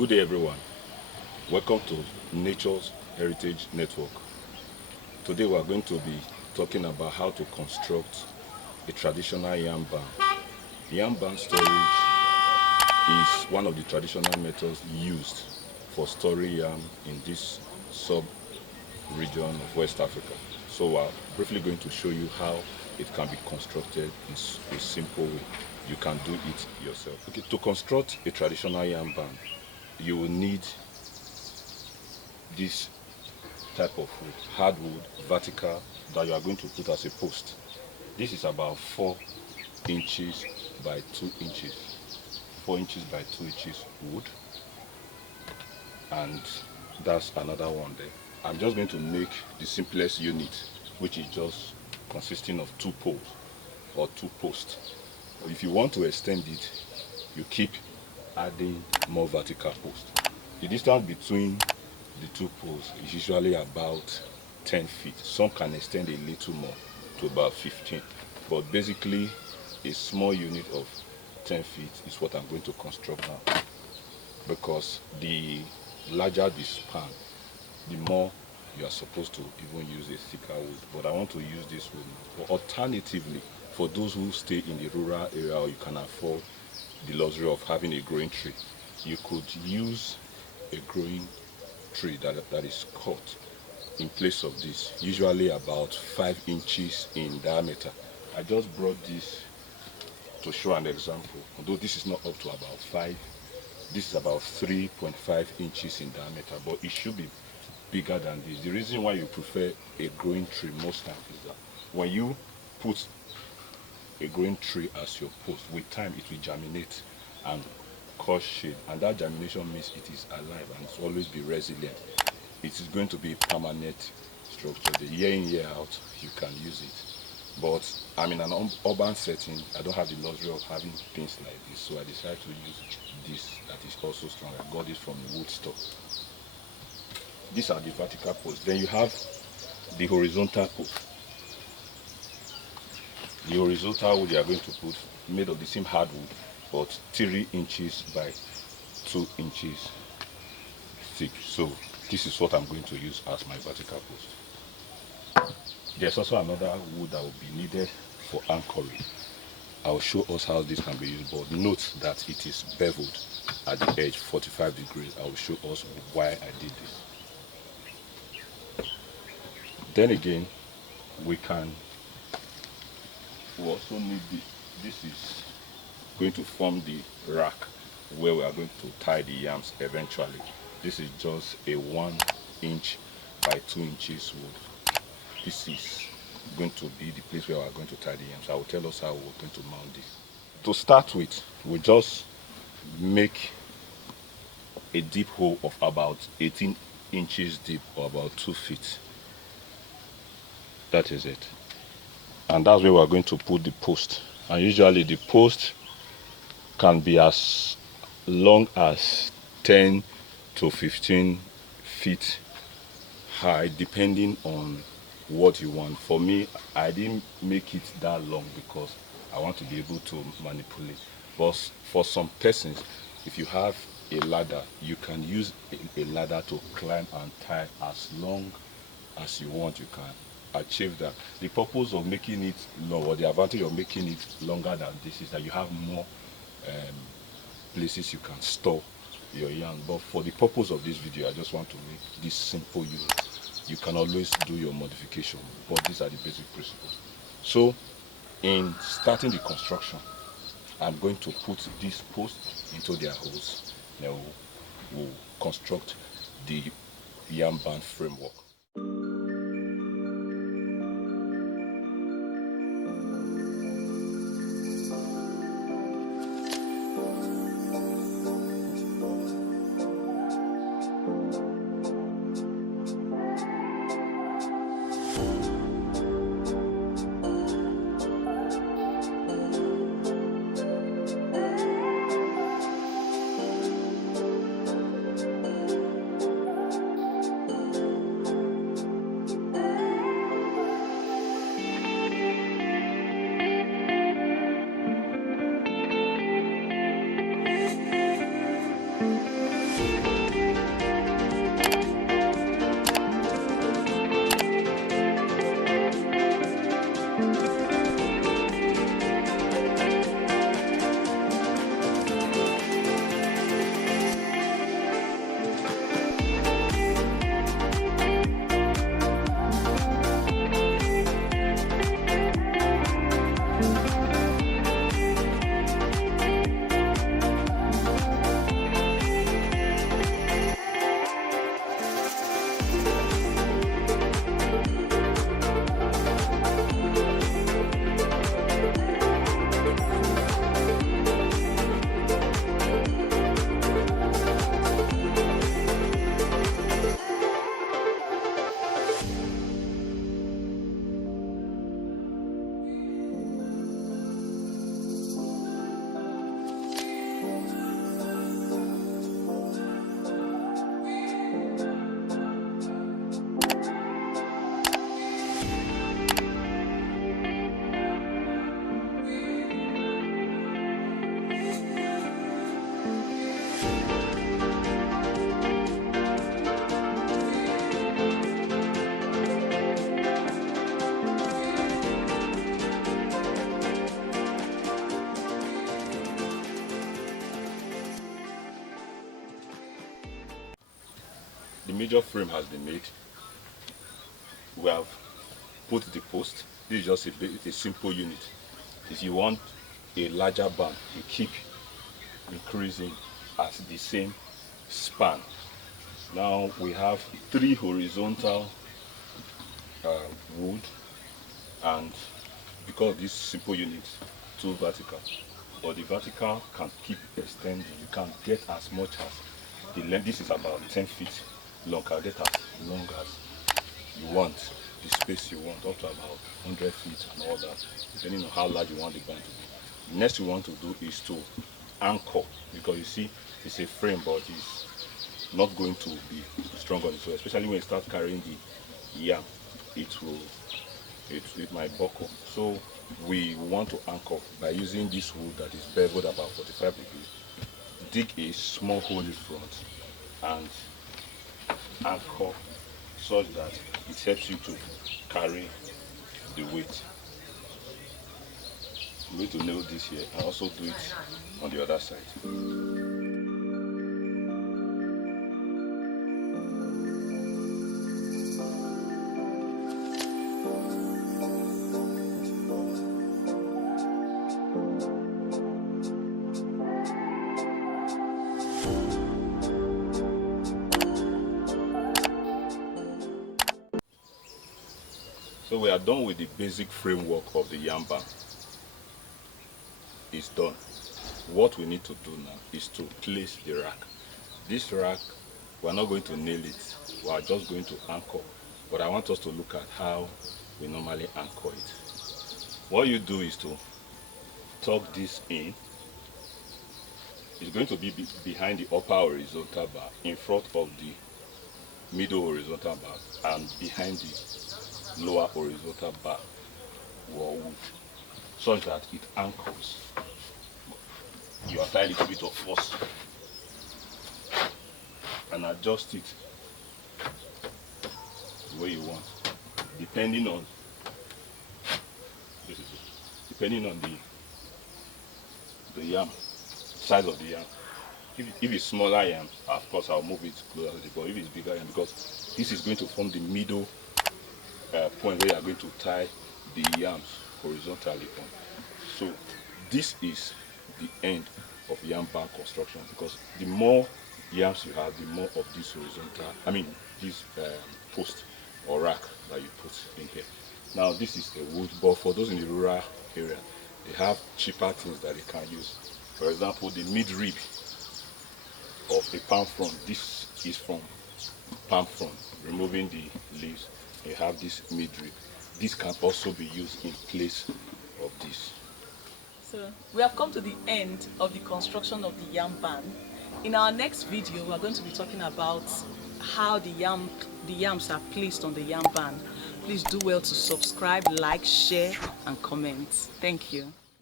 Good day everyone. Welcome to Nature's Heritage Network. Today we are going to be talking about how to construct a traditional yam barn. Yam barn storage is one of the traditional methods used for storing yam in this sub-region of West Africa. So we are briefly going to show you how it can be constructed in a simple way. You can do it yourself. Okay, to construct a traditional yam barn, you will need this type of wood, hardwood, vertical, that you are going to put as a post. This is about 4 inches by 2 inches. 4 inches by 2 inches wood. And that's another one there. I'm just going to make the simplest unit, which is just consisting of 2 poles or 2 posts. If you want to extend it, you keep adding more vertical posts. The distance between the 2 poles is usually about 10 feet. Some can extend a little more to about 15. But basically, a small unit of 10 feet is what I'm going to construct now. Because the larger the span, the more you are supposed to even use a thicker wood. But I want to use this wood now. But alternatively, for those who stay in the rural area or you can afford the luxury of having a growing tree, you could use a growing tree that is cut in place of this, usually about 5 inches in diameter. I just brought this to show an example, although this is not up to about 5. This is about 3.5 inches in diameter, but it should be bigger than this. The reason why you prefer a growing tree most times is that when you put a growing tree as your post, with time it will germinate and cause shade, and that germination means it is alive and it's always be resilient. It is going to be a permanent structure. The year in, year out, you can use it. But I'm in an urban setting. I don't have the luxury of having things like this, so I decided to use this that is also strong. I got it from the wood store. These are the vertical posts. Then you have the horizontal post. The horizontal wood you are going to put, made of the same hardwood, but 3 inches by 2 inches thick. So this is what I'm going to use as my vertical post. There's also another wood that will be needed for anchoring. I'll show us how this can be used, but note that it is beveled at the edge, 45 degrees. I will show us why I did this. Then again, we also need this. This is going to form the rack where we are going to tie the yams eventually. This is just a 1 inch by 2 inches wood. This is going to be the place where we are going to tie the yams. I will tell us how we're going to mount this. To start with, we just make a deep hole of about 18 inches deep, or about 2 feet. That is it. And that's where we're going to put the post. And usually the post can be as long as 10 to 15 feet high, depending on what you want. For me, I didn't make it that long because I want to be able to manipulate. But for some persons, if you have a ladder, you can use a ladder to climb and tie as long as you want. You can achieve that. The purpose of making it long, or the advantage of making it longer than this, is that you have more places you can store your yarn. But for the purpose of this video, I just want to make this simple use. You can always do your modification, but these are the basic principles. So in starting the construction, I'm going to put these posts into their holes. Now we'll construct the yam barn framework. the major frame has been made. We have put the post. This is just a simple unit. If you want a larger barn, you keep increasing at the same span. Now we have 3 horizontal wood, and because of this simple unit, 2 vertical. But the vertical can keep extending. You can get as much as the length. This is about 10 feet long. Can get as long as you want, the space you want, up to about 100 feet and all that, depending on how large you want the barn to be. Next you want to do is to anchor, because you see it's a frame, but it's not going to be strong on its own, especially when you start carrying the yam. It might buckle. So we want to anchor by using this wood that is beveled about 45 degrees. Dig a small hole in front and anchor such that it helps you to carry the weight. I'm going to nail this here and also do it on the other side. So we are done with the basic framework of the yam barn. It's done. What we need to do now is to place the rack. This rack, we are not going to nail it. We are just going to anchor. But I want us to look at how we normally anchor it. What you do is to tuck this in. It's going to be behind the upper horizontal bar, in front of the middle horizontal bar, and behind the lower horizontal bar or wood, such that it anchors. You apply a little bit of force and adjust it the way you want, depending on the yam, size of the yam. If it's smaller yam, of course I'll move it closer to the ball. If it's bigger yam, because this is going to form the middle point where you are going to tie the yams horizontally on. So this is the end of yam barn construction, because the more yams you have, the more of this this post or rack that you put in here. Now this is a wood, but for those in the rural area, they have cheaper things that they can use. For example, the mid-rib of a palm frond. This is from palm frond, removing the leaves. You have this mid-rib. This can also be used in place of this. So we have come to the end of the construction of the yam barn. In our next video, we are going to be talking about how the yams are placed on the yam barn. Please do well to subscribe, like, share, and comment. Thank you.